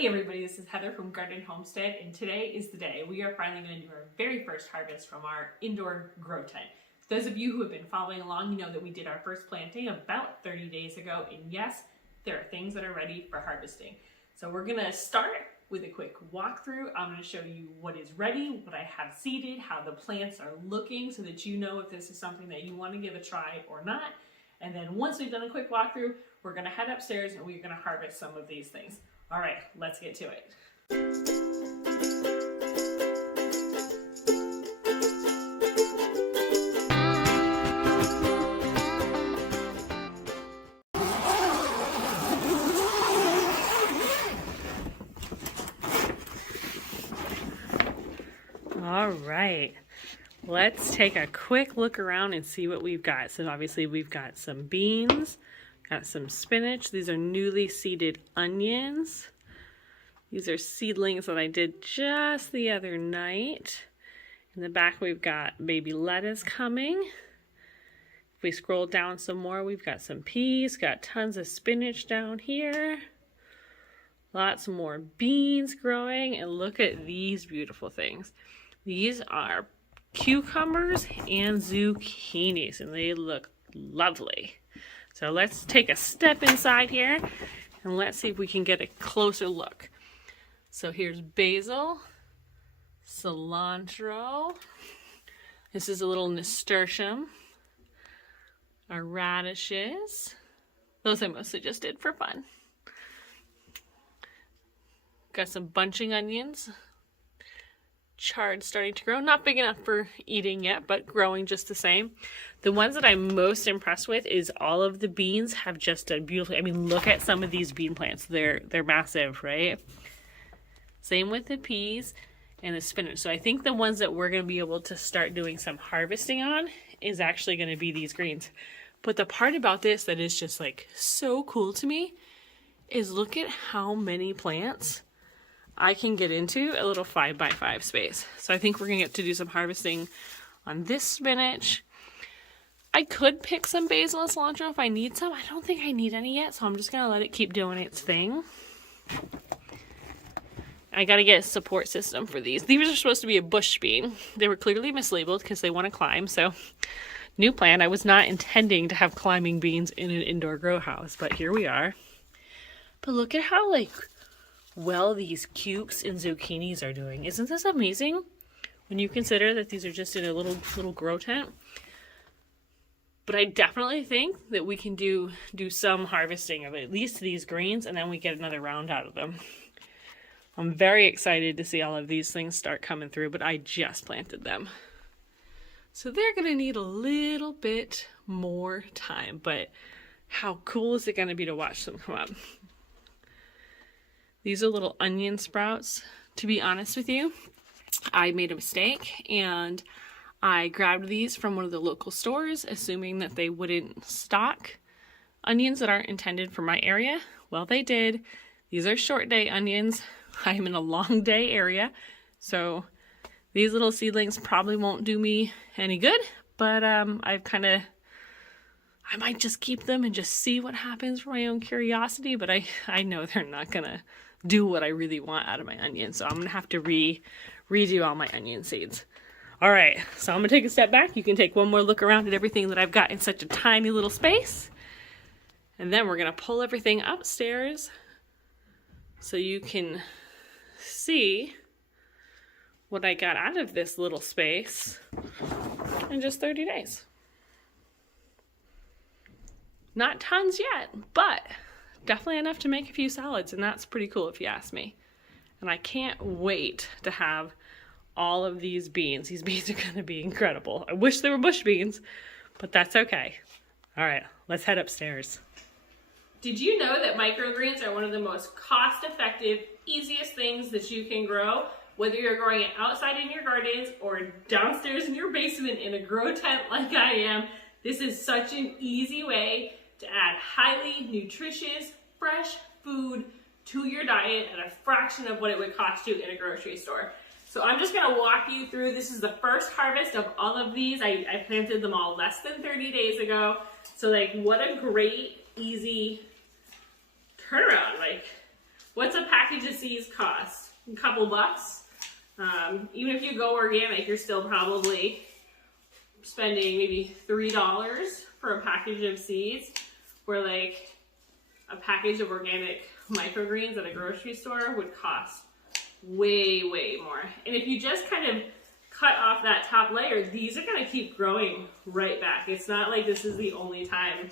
Hey everybody, this is Heather from Garden Homestead, and today is the day. We are finally going to do our very first harvest from our indoor grow tent. Those of you who have been following along, you know that we did our first planting about 30 days ago, and yes, there are things that are ready for harvesting. So we're going to start with a quick walkthrough. I'm going to show you what is ready, what I have seeded, how the plants are looking, so that you know if this is something that you want to give a try or not. And then once we've done a quick walkthrough, we're going to head upstairs and we're going to harvest some of these things. All right, let's get to it. All right, let's take a quick look around and see what we've got. So obviously we've got some beans, got some spinach. These are newly seeded onions. These are seedlings that I did just the other night. In the back we've got baby lettuce coming. If we scroll down some more, we've got some peas, got tons of spinach down here. Lots more beans growing, and look at these beautiful things. These are cucumbers and zucchinis, and they look lovely. So let's take a step inside here and let's see if we can get a closer look. So here's basil, cilantro. This is a little nasturtium. Our radishes. Those I mostly just did for fun. Got some bunching onions. Chard starting to grow. Not big enough for eating yet, but growing just the same. The ones that I'm most impressed with is all of the beans have just done beautifully. I mean, look at some of these bean plants. They're massive, right? Same with the peas and the spinach. So I think the ones that we're going to be able to start doing some harvesting on is actually going to be these greens. But the part about this that is just like so cool to me is look at how many plants I can get into a little 5x5 space. So I think we're gonna get to do some harvesting on this spinach. I could pick some basil and cilantro if I need some. I don't think I need any yet, so I'm just gonna let it keep doing its thing. I gotta get a support system for these. These are supposed to be a bush bean. They were clearly mislabeled because they want to climb, so new plan. I was not intending to have climbing beans in an indoor grow house, but here we are. But look at how well these cukes and zucchinis are doing. Isn't this amazing when you consider that these are just in a little grow tent? But I definitely think that we can do some harvesting of at least these greens, and then we get another round out of them. I'm very excited to see all of these things start coming through, but I just planted them. So they're going to need a little bit more time, but how cool is it going to be to watch them come up? These are little onion sprouts. To be honest with you, I made a mistake and I grabbed these from one of the local stores, assuming that they wouldn't stock onions that aren't intended for my area. Well, they did. These are short day onions. I'm in a long day area, so these little seedlings probably won't do me any good, but I might just keep them and just see what happens for my own curiosity, but I know they're not gonna do what I really want out of my onions, so I'm gonna have to redo all my onion seeds. All right, so I'm gonna take a step back. You can take one more look around at everything that I've got in such a tiny little space, and then we're gonna pull everything upstairs so you can see what I got out of this little space in just 30 days. Not tons yet, but definitely enough to make a few salads, and that's pretty cool if you ask me. And I can't wait to have all of these beans. These beans are going to be incredible. I wish they were bush beans, but that's okay. All right, let's head upstairs. Did you know that microgreens are one of the most cost-effective, easiest things that you can grow? Whether you're growing it outside in your gardens or downstairs in your basement in a grow tent like I am, this is such an easy way to add highly nutritious, fresh food to your diet at a fraction of what it would cost you in a grocery store. So I'm just gonna walk you through. This is the first harvest of all of these. I planted them all less than 30 days ago. So what a great, easy turnaround. What's a package of seeds cost? A couple bucks. Even if you go organic, you're still probably spending maybe $3 for a package of seeds, where like a package of organic microgreens at a grocery store would cost way, way more. And if you just kind of cut off that top layer, these are going to keep growing right back. It's not like this is the only time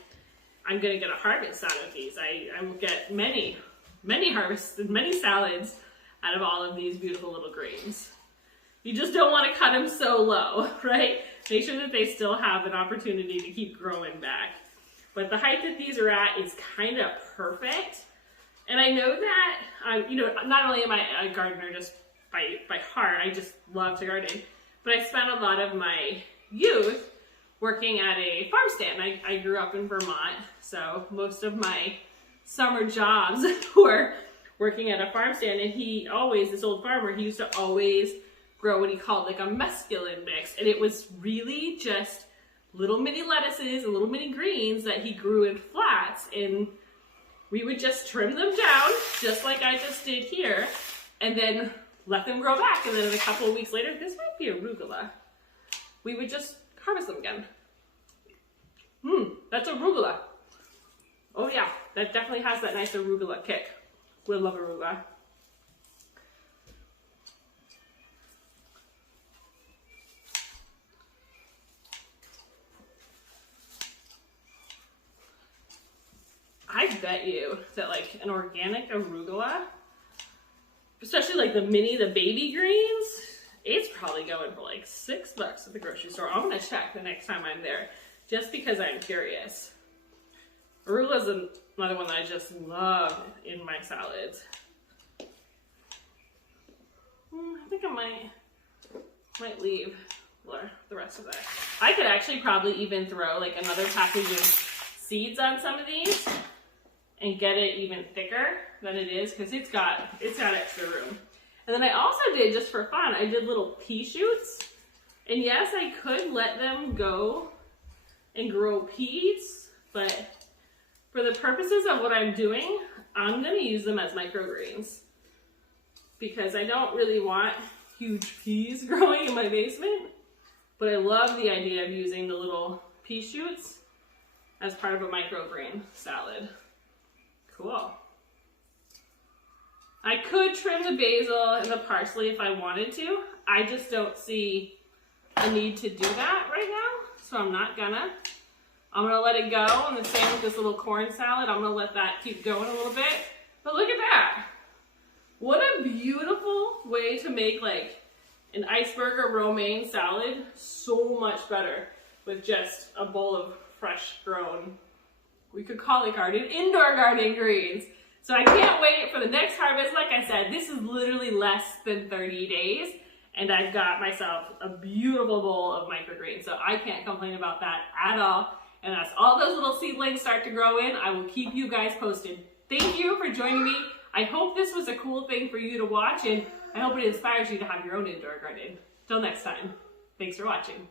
I'm going to get a harvest out of these. I will get many harvests and many salads out of all of these beautiful little greens. You just don't want to cut them so low, right? Make sure that they still have an opportunity to keep growing back. But the height that these are at is kind of perfect. And I know that, you know, not only am I a gardener just by heart, I just love to garden, but I spent a lot of my youth working at a farm stand. I grew up in Vermont, so most of my summer jobs were working at a farm stand, and this old farmer, he used to always grow what he called like a mesclun mix, and it was really just little mini lettuces and little mini greens that he grew in flats, and we would just trim them down, just like I just did here, and then let them grow back, and then a couple of weeks later, this might be arugula, we would just harvest them again. That's arugula. Oh yeah, that definitely has that nice arugula kick. We love arugula. I bet you that like an organic arugula, especially like the baby greens, it's probably going for like $6 at the grocery store. I'm gonna check the next time I'm there, just because I'm curious. Arugula is another one that I just love in my salads. I think I might leave the rest of that. I could actually probably even throw like another package of seeds on some of these and get it even thicker than it is, because it's got extra room. And then I also did, just for fun, I did little pea shoots. And yes, I could let them go and grow peas, but for the purposes of what I'm doing, I'm gonna use them as microgreens, because I don't really want huge peas growing in my basement, but I love the idea of using the little pea shoots as part of a microgreen salad. Cool. I could trim the basil and the parsley if I wanted to. I just don't see a need to do that right now, so I'm not gonna. I'm gonna let it go, and the same with this little corn salad. I'm gonna let that keep going a little bit. But look at that. What a beautiful way to make like an iceberg or romaine salad so much better with just a bowl of fresh grown, we could call it indoor garden greens. So I can't wait for the next harvest. Like I said, this is literally less than 30 days, and I've got myself a beautiful bowl of microgreens. So I can't complain about that at all. And as all those little seedlings start to grow in, I will keep you guys posted. Thank you for joining me. I hope this was a cool thing for you to watch, and I hope it inspires you to have your own indoor garden. Till next time, thanks for watching.